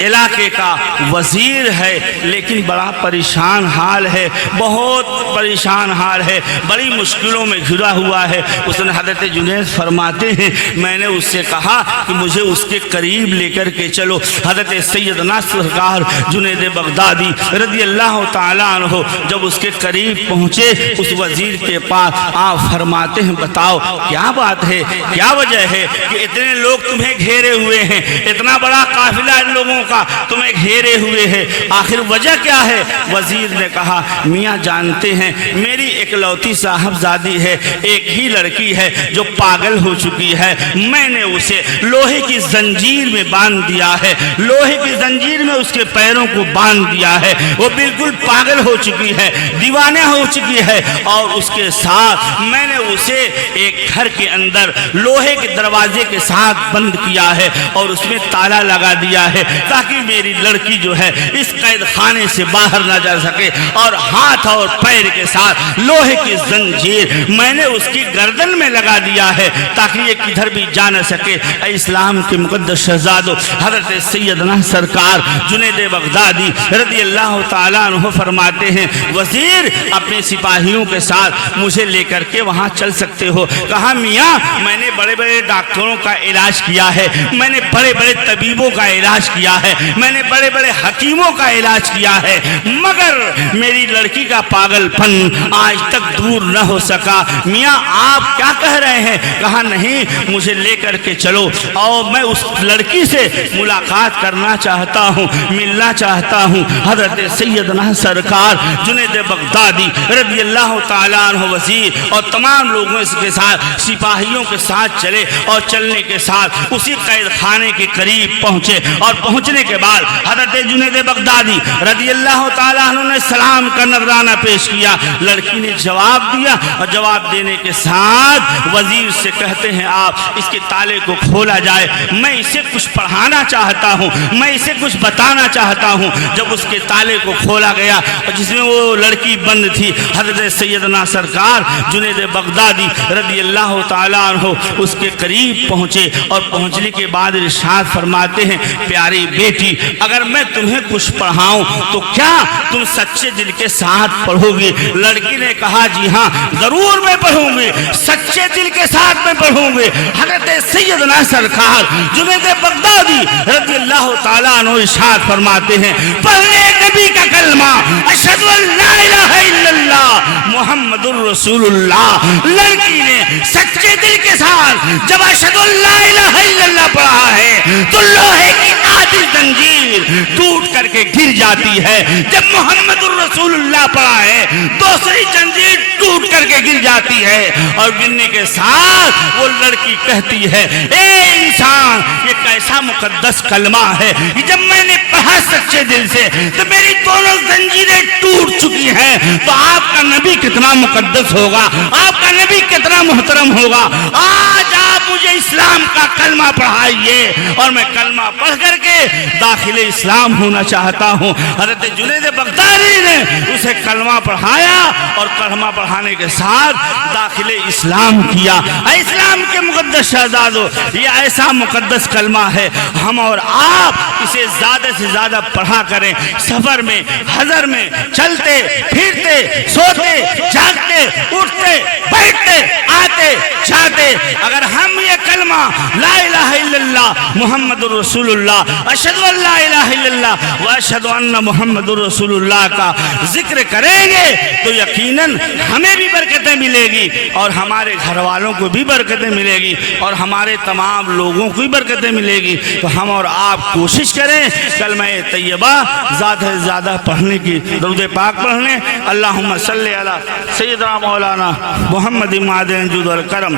علاقے کا وزیر ہے، لیکن بڑا پریشان حال ہے، بہت پریشان حال ہے، بڑی مشکلوں میں گھرا ہوا ہے۔ اس نے حضرت جنید فرماتے ہیں میں نے اس سے کہا کہ مجھے اس کے قریب لے کر کے چلو۔ حضرت سیدنا سرکار جنید بغدادی رضی اللہ تعالیٰ عنہ جب اس کے قریب پہنچے اس وزیر کے پاس، آپ فرماتے ہیں بتاؤ کیا بات ہے، کیا وجہ ہے کہ اتنے لوگ تمہیں گھیرے ہوئے ہیں، اتنا بڑا قافلہ ان لوگوں کا تمہیں گھیرے ہوئے ہے، آخر وجہ کیا ہے؟ وزیر نے کہا میاں جانتے فرماتے ہیں میری اکلوتی صاحبزادی ہے، ایک ہی لڑکی ہے جو پاگل ہو چکی ہے، میں نے اسے لوہے کی زنجیر میں باندھ دیا ہے، لوہے کی زنجیر میں اس کے پیروں کو باندھ دیا ہے، وہ بالکل پاگل ہو چکی ہے، دیوانہ ہو چکی ہے، اور اس کے ساتھ میں نے اسے ایک گھر کے اندر لوہے کے دروازے کے ساتھ بند کیا ہے اور اس میں تالا لگا دیا ہے تاکہ میری لڑکی جو ہے اس قید خانے سے باہر نہ جا سکے، اور ہاتھ اور پیر کے ساتھ لوہے کی زنجیر میں نے اس کی گردن میں لگا دیا ہے تاکہ یہ کدھر بھی جا نہ سکے۔ اے اسلام کے مقدس شہزادو، حضرت سیدنا سرکار جنید بغدادی رضی اللہ تعالیٰ عنہ فرماتے ہیں وزیر اپنے سپاہیوں کے ساتھ مجھے لے کر کے وہاں چل سکتے ہو؟ کہا میاں میں نے بڑے بڑے ڈاکٹروں کا علاج کیا ہے، میں نے بڑے بڑے طبیبوں کا علاج کیا ہے، میں نے بڑے بڑے حکیموں کا علاج کیا ہے، مگر میری لڑکی کا پاگل پن آج تک دور نہ ہو سکا۔ میاں آپ کیا کہہ رہے ہیں؟ کہا نہیں، مجھے لے کر کے چلو اور میں اس لڑکی سے ملاقات کرنا چاہتا ہوں، ملنا چاہتا ہوں۔ حضرت سیدنا سرکار جنید بغدادی رضی اللہ تعالیٰ عنہ وزیر اور تمام لوگوں کے ساتھ سپاہیوں کے ساتھ چلے، اور چلنے کے ساتھ اسی قید خانے کے قریب پہنچے، اور پہنچنے کے بعد حضرت جنید بغدادی رضی اللہ تعالیٰ عنہ نے سلام کا نذرانہ پیش کیا۔ لڑکی نے جواب دیا، اور جواب دینے کے ساتھ وزیر سے کہتے ہیں آپ اس کے تالے کو کھولا جائے، میں اسے کچھ پڑھانا چاہتا ہوں، میں اسے کچھ بتانا چاہتا ہوں۔ جب اس کے تالے کو کھولا گیا جس میں وہ لڑکی بند تھی، حضرت سیدنا سرکار جنید بغدادی رضی اللہ تعالیٰ عنہ اس کے قریب پہنچے، اور پہنچنے کے بعد ارشاد فرماتے ہیں پیاری بیٹی اگر میں تمہیں کچھ پڑھاؤں تو کیا تم سچے دل کے ساتھ پڑھو گی؟ لڑکی نے کہا جی ہاں ضرور میں پڑھوں گی، سچے دل کے ساتھ میں پڑھوں گی۔ حضرت سیدنا سرکار جنید بغدادی رضی اللہ تعالیٰ عنہ ارشاد فرماتے ہیں پڑھنے نبی کا کلمہ اشہد ان لا الہ الا اللہ محمد الرسول اللہ۔ لڑکی نے سچے دل کے ساتھ جب اشہد ان لا الہ الا اللہ پڑھا ہے تو لوہے کی آدھی زنجیر ٹوٹ کر کے گر جاتی ہے، جب محمد الرسول اللہ پڑھا ہے دوسری زنجیر ٹوٹ کر کے گر جاتی ہے، اور گرنے کے ساتھ وہ لڑکی کہتی ہے اے انسان یہ کیسا مقدس کلمہ ہے، جب میں نے پڑھا سچے دل سے تو میری دونوں زنجیریں ٹوٹ چکی ہیں، تو آپ کا نبی کتنا مقدس ہوگا، آپ کا نبی کتنا محترم ہوگا۔ آج آپ مجھے اسلام کا کلمہ پڑھائیے اور میں کلمہ پڑھ کر کے داخل اسلام ہونا چاہتا ہوں۔ حضرت جنید بغدادی نے اسے کلمہ پڑھایا اور کلمہ پڑھانے کے ساتھ داخل اسلام کیا۔ اے اسلام کے مقدس شہزادو، یہ ایسا مقدس کلمہ ہے، ہم اور آپ اسے زیادہ سے زیادہ پڑھا کریں۔ سفر میں، حضر میں، چلتے پھرتے، سوتے جاگتے، اٹھتے بیٹھتے، آتے جاتے، اگر ہم یہ کلمہ لا الہ الا اللہ محمد الرسول اللہ اشہد ان لا الہ الا اللہ و اشہد ان محمد الرسول اللہ کا ذکر کریں گے تو یقیناً ہمیں بھی برکتیں ملے گی، اور ہمارے گھر والوں کو بھی برکتیں ملے گی، اور ہمارے تمام لوگوں کو بھی برکتیں ملے گی۔ تو ہم اور آپ کوشش کریں کلمہ طیبہ زیادہ سے زیادہ پڑھنے کی، درود پاک پڑھنے۔ اللہم صلی علی سیدنا مولانا محمد معدن جود والکرم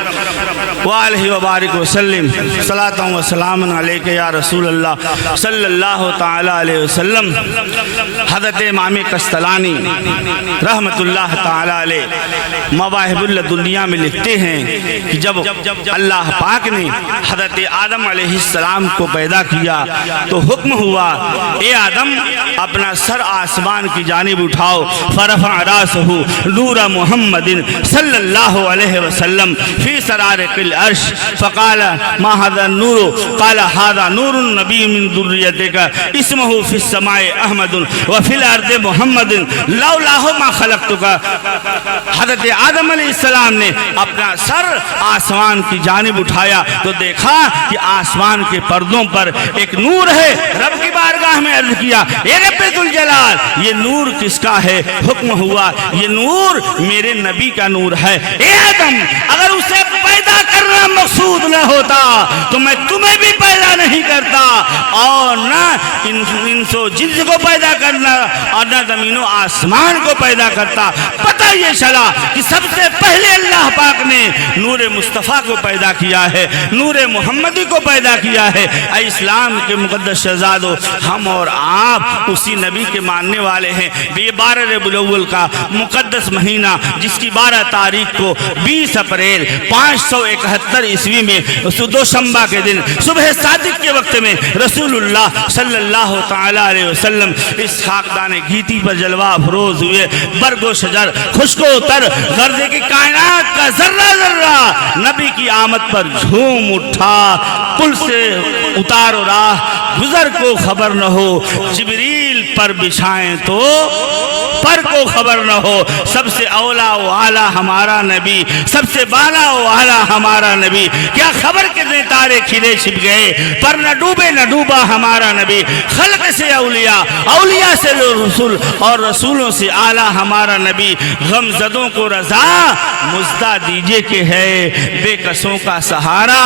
وآلہ وبارک وسلم صلاۃ و سلام علیک یا رسول اللہ صلی اللہ تعالی علیہ وسلم۔ حضرت امام قسطلانی رحمت اللہ تعالی علیہ مواہب الدنیا میں لکھتے ہیں کہ جب اللہ پاک نے حضرت آدم علیہ السلام کو پیدا کیا تو حکم ہوا اے آدم اپنا سر آسمان کی جانب اٹھاؤ، فرفع راسہ نور محمد صلی اللہ علیہ وسلم فی سرارق العرش فقال ما هذا النور قال هذا نور النبی من ذریتک اسمہ فی السماء احمد وفی الارض محمد لولاہ ما خلقتک۔ حضرت آدم علیہ السلام نے اپنا سر آسمان کی جانب اٹھایا تو دیکھا کہ آسمان کے پردوں پر ایک نور ہے، رب کے کی بارگاہ میں عرض کیا اے رب ذوالجلال یہ نور کس کا ہے؟ حکم ہوا یہ نور میرے نبی کا نور ہے۔ اے آدم اگر اسے پیدا کرنا مقصود نہ ہوتا تو میں تمہیں بھی پیدا نہیں کرتا اور نہ انس و جنس کو پیدا کرنا اور نہ زمین و آسمان کو پیدا کرتا۔ پتہ یہ چلا کہ سب سے پہلے اللہ پاک نے نور مصطفیٰ کو پیدا کیا ہے، نور محمدی کو پیدا کیا ہے۔ اے اسلام کے مقدس شہزادوں، ہم اور آپ اسی نبی کے ماننے والے ہیں۔ یہ 12 ربیع الاول کا مقدس مہینہ جس کی 12 تاریخ کو 20 اپریل 571 عیسوی میں دوشنبہ کے دن صبح صادق کے وقت میں رسول اللہ صلی اللہ تعالی علیہ وسلم اس خاکدان گیتی پر جلوہ افروز ہوئے۔ برگ و شجر، خشک و تر، غرضے کی کائنات کا ذرہ ذرہ نبی کی آمد پر جھوم اٹھا۔ پل سے اتار و راہ گزر کو خبر نہ ہو، جبریل پر بچھائیں تو پر کو خبر نہ ہو۔ سب سے اولا و اعلیٰ ہمارا نبی، سب سے بالا و اعلیٰ ہمارا نبی۔ کیا خبر کتنے تارے کھلے چھپ گئے پر نہ ڈوبے نہ ڈوبا ہمارا نبی۔ خلق سے اولیاء، اولیاء سے رسول اور رسولوں سے اعلیٰ ہمارا نبی۔ غم زدوں کو رضا مزدہ دیجئے کہ ہے بے کسوں کا سہارا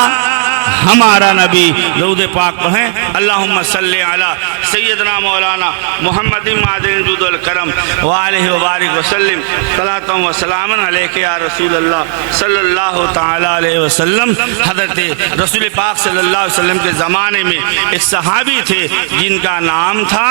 ہمارا نبی۔ درود پاک پڑھیں۔ اللہم صلی علی سیدنا مولانا محمد معدن جود الکرم وآلہ وبارک وسلم صلاۃ و سلام علیک یا رسول اللہ صلی اللہ تعالی علیہ وسلم۔ حضرت رسول پاک صلی اللہ علیہ وسلم کے زمانے میں ایک صحابی تھے جن کا نام تھا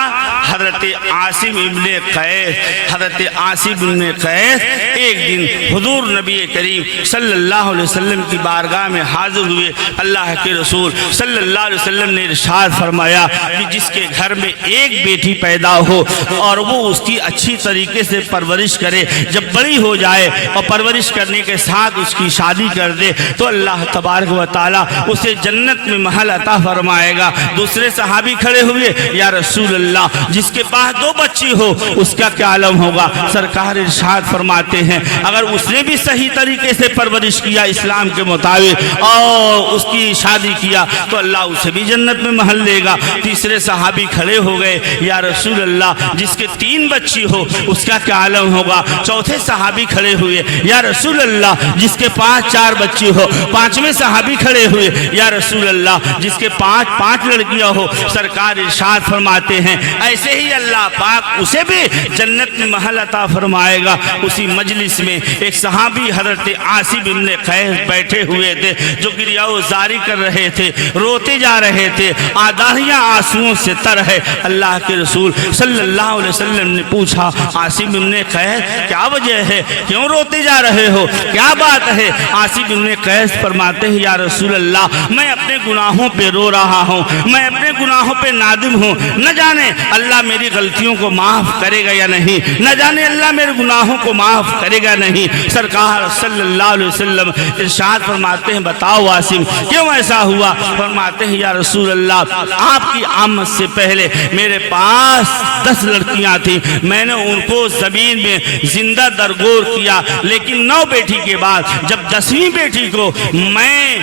حضرت عاصم ابن قیس۔ حضرت عاصم ابن قیس ایک دن حضور نبی کریم صلی اللہ علیہ وسلم کی بارگاہ میں حاضر ہوئے۔ اللہ کے رسول صلی اللہ علیہ وسلم نے ارشاد فرمایا کہ جس کے گھر میں ایک بیٹی پیدا ہو اور وہ اس کی اچھی طریقے سے پرورش کرے، جب بڑی ہو جائے اور پرورش کرنے کے ساتھ اس کی شادی کر دے تو اللہ تبارک و تعالیٰ اسے جنت میں محل عطا فرمائے گا۔ دوسرے صحابی کھڑے ہوئے یا رسول اللہ جس کے پاس 2 بچی ہو اس کا کیا عالم ہوگا؟ سرکار ارشاد فرماتے ہیں اگر اس نے بھی صحیح طریقے سے پرورش کیا اسلام کے مطابق اور اس کی شادی کیا تو اللہ اسے بھی جنت میں محل دے گا۔ تیسرے صحابی کھڑے ہو گئے یا رسول اللہ جس کے 3 بچی ہو اس کا کیا عالم ہوگا؟ چوتھے صحابی کھڑے ہوئے یا رسول اللہ جس کے 4 بچی ہو۔ 5ویں صحابی کھڑے ہوئے یا رسول اللہ جس کے 5 لڑکیاں ہو۔ سرکار ارشاد فرماتے ہیں ایسے ہی اللہ پاک اسے بھی جنت میں محل عطا فرمائے گا۔ اسی مجلس میں ایک صحابی حضرت عاصم بن قیس بیٹھے ہوئے تھے جو گریہ و زاری کر رہے تھے، روتے جا رہے تھے، آدھاریاں آنسوؤں سے تر ہے۔ اللہ کے رسول صلی اللہ علیہ وسلم نے پوچھا عاصم بن قیس کیا وجہ ہے، کیوں روتے جا رہے ہو، کیا بات ہے؟ عاصم بن قیس فرماتے ہیں یا رسول اللہ میں اپنے گناہوں پہ رو رہا ہوں، میں اپنے گناہوں پہ نادم ہوں، نہ جانے اللہ میری غلطیوں کو معاف کرے گا یا نہیں، نہ جانے اللہ میرے گناہوں کو معاف کرے گا نہیں۔ سرکار صلی اللہ علیہ وسلم ارشاد فرماتے ہیں بتاؤ عاصم کیوں ایسا ہوا؟ فرماتے ہیں یا رسول اللہ آپ کی آمد سے پہلے میرے پاس 10 لڑکیاں تھیں، میں نے ان کو زمین میں زندہ درگور کیا، لیکن 9 بیٹی کے بعد جب 10ویں بیٹی کو میں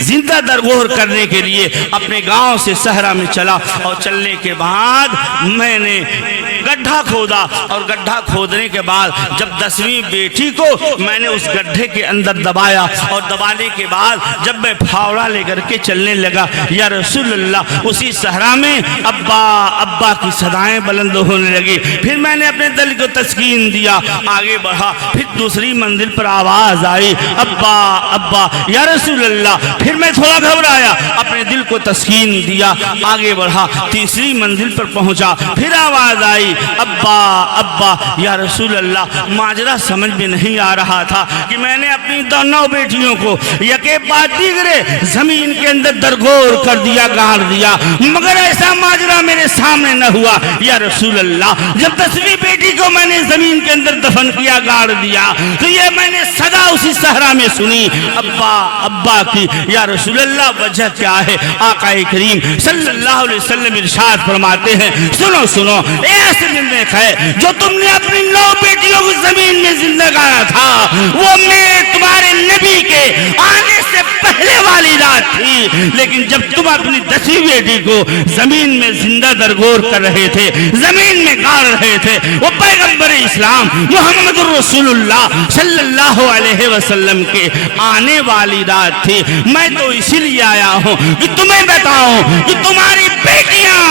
زندہ درگور کرنے کے لیے اپنے گاؤں سے صحرا میں چلا اور چلنے کے بعد میں نے گڈھا کھودا اور گڈھا کھودنے کے بعد جب 10ویں بیٹی کو میں نے اس گڈھے کے اندر دبایا اور دبانے کے بعد جب میں پھاوڑا لے کر کے چلنے لگا یا رسول اللہ اسی صحرا میں ابا ابا کی صدائیں بلند ہونے لگی۔ پھر میں نے اپنے دل کو تسکین دیا، آگے بڑھا، پھر دوسری منزل پر آواز آئی ابا ابا یا رسول اللہ۔ پھر میں تھوڑا گھبرایا، اپنے دل کو تسکین دیا، آگے بڑھا، تیسری منزل پر پہنچا، پھر آواز آئی ابا ابا یا رسول اللہ۔ ماجرا سمجھ میں نہیں آ رہا تھا کہ میں نے اپنی 9 بیٹیوں کو یکے بعد دیگرے زمین کے اندر درگور کر دیا، گاڑ دیا، مگر ایسا ماجرا میرے سامنے نہ ہوا یا رسول اللہ۔ جب 10ویں بیٹی کو میں نے زمین کے اندر دفن کیا، گاڑ دیا، تو یہ میں نے صدا اسی صحرا میں سنی ابا ابا کی یا رسول اللہ۔ وجہ کیا ہے؟ آقا کریم صلی اللہ علیہ وسلم ارشاد فرماتے ہیں سنو سنو ایسے زندہ ہے جو تم نے اپنی 9 بیٹیوں کو زمین میں زندہ گاڑا تھا، وہ میں تمہارے نبی کے آنے سے پہلے پہلے والی رات تھی، لیکن جب تم اپنی 10ویں بیٹی کو زمین میں زندہ درگور کر رہے تھے، زمین میں گاڑ رہے تھے، وہ پیغمبر اسلام محمد الرسول اللہ صلی اللہ علیہ وسلم کے آنے والی رات تھی۔ میں تو اسی لیے آیا ہوں کہ تمہیں بتاؤں کہ تمہاری بیٹیاں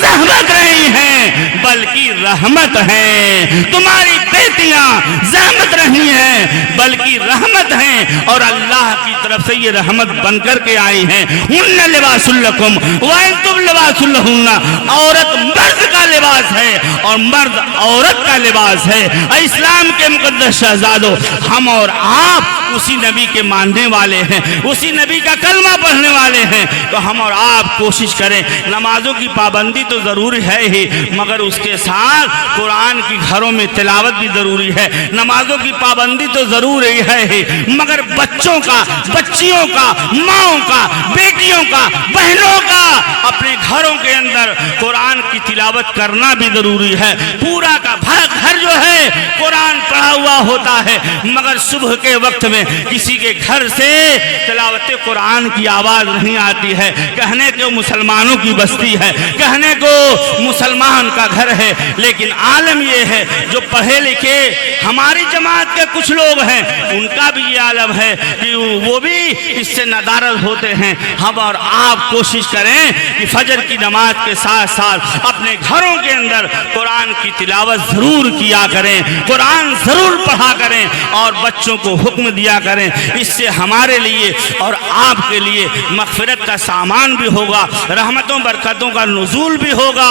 زحمت رہی ہیں بلکہ رحمت ہیں، تمہاری بیٹیاں زحمت رہی ہیں بلکہ رحمت ہیں، اور اللہ کی طرف سے یہ رحمت بن کر کے آئی ہیں۔ ہن لباس لکم وانتم لباس لہن، عورت مرد کا لباس ہے اور مرد عورت کا لباس ہے۔ اسلام کے مقدس شہزادوں، ہم اور آپ اسی نبی کے ماننے والے ہیں، اسی نبی کا کلمہ پڑھنے والے ہیں، تو ہم اور آپ کوشش کریں۔ نمازوں کی پابندی تو ضروری ہے ہی، مگر اس کے ساتھ قرآن کی گھروں میں تلاوت بھی ضروری ہے۔ نمازوں کی پابندی تو ضروری ہے ہی، مگر بچوں کا، بچیوں کا، ماؤں کا، بیٹیوں کا، بہنوں کا اپنے گھروں کے اندر قرآن کی تلاوت کرنا بھی ضروری ہے۔ پورا کا گھر جو ہے قرآن پڑھا ہوا ہوتا ہے، مگر صبح کے وقت میں کسی کے گھر سے تلاوت قرآن کی آواز نہیں آتی ہے، کہنے کو مسلمانوں کی بستی ہے، کہنے کو مسلمان کا گھر ہے، لیکن عالم یہ ہے جو پڑھے لکھے ہماری جماعت کے کچھ لوگ ہیں، ان کا بھی یہ عالم ہے کہ وہ بھی اس سے ندارت ہوتے ہیں۔ ہم اور آپ کوشش کریں کہ فجر کی نماز کے ساتھ ساتھ اپنے گھروں کے اندر قرآن کی تلاوت ضرور کیا کریں، قرآن ضرور پڑھا کریں، اور بچوں کو حکم دیا کریں۔ اس سے ہمارے لیے اور آپ کے لیے مغفرت کا سامان بھی ہوگا، رحمتوں برکتوں کا نزول بھی ہوگا،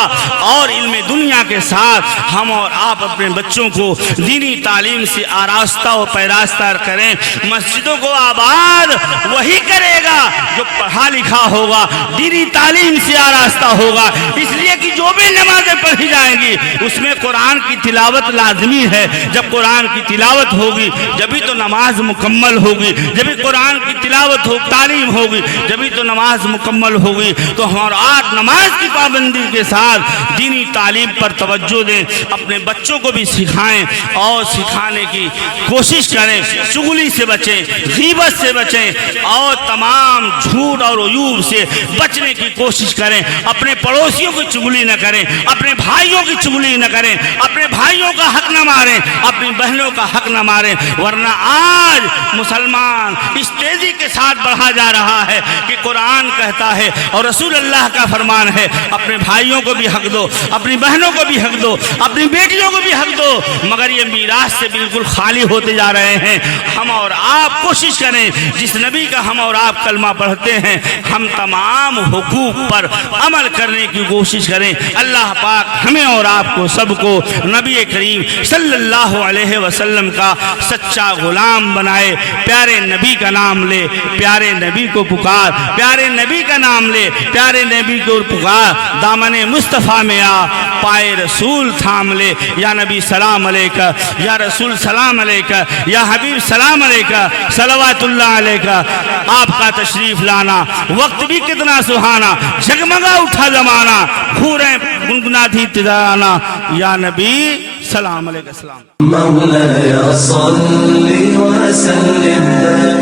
اور علم دنیا کے ساتھ ہم اور آپ اپنے بچوں کو دینی تعلیم سے آراستہ و پیراستہ کریں۔ مسجدوں کو آباد وہی کرے گا جو پڑھا لکھا ہوگا، دینی تعلیم سے آراستہ ہوگا، اس لیے کہ جو بھی نمازیں پڑھی جائیں گی اس میں قرآن کی تلاوت لازمی ہے۔ جب قرآن کی تلاوت ہوگی جبھی تو نماز مکمل ہوگی، جبھی قرآن کی تلاوت ہو، تعلیم ہوگی جبھی تو نماز مکمل ہوگی۔ تو ہم اور آپ نماز کی پابندی کے ساتھ دینی تعلیم پر توجہ دیں، اپنے بچوں کو بھی سکھائیں اور سکھانے کی کوشش کریں۔ چغلی سے بچیں، غیبت سے بچیں، اور تمام جھوٹ اور عیوب سے بچنے کی کوشش کریں۔ اپنے پڑوسیوں کی چغلی نہ کریں، اپنے بھائیوں کی چغلی نہ کریں، اپنے بھائیوں کا حق نہ ماریں، اپنی بہنوں کا حق نہ ماریں، ورنہ آج مسلمان اس تیزی کے ساتھ بڑھا جا رہا ہے کہ قرآن کہتا ہے اور رسول اللہ کا فرمان ہے اپنے بھائیوں کو بھی حق دو، اپنی بہنوں کو بھی حق دو، اپنی بیٹیوں کو بھی حق دو، مگر یہ میراث سے بالکل خالی ہوتے جا رہے ہیں۔ ہم اور آپ کوشش کریں، جس نبی کا ہم اور آپ کلمہ پڑھتے ہیں ہم تمام حقوق پر عمل کرنے کی کوشش کریں۔ اللہ پاک ہمیں اور آپ کو سب کو نبی کریم صلی اللہ علیہ وسلم کا سچا غلام بنائے۔ پیارے نبی کا نام لے، پیارے نبی کو پکار، پیارے نبی کا نام لے، پیارے نبی کو پکار، دامن مصطفیٰ میں آ، پائے رسول تھام لے۔ یا نبی سلام علیکہ، یا رسول سلام علیکہ، یا حبیب سلام علیکہ، صلوات اللہ علیکہ۔ آپ کا تشریف لانا وقت بھی کتنا سہانا، جگمگا اٹھا زمانہ، پھوریں گنگناتی ترانہ۔ یا نبی سلام علیکہ السلام۔ مولاي صل وسلم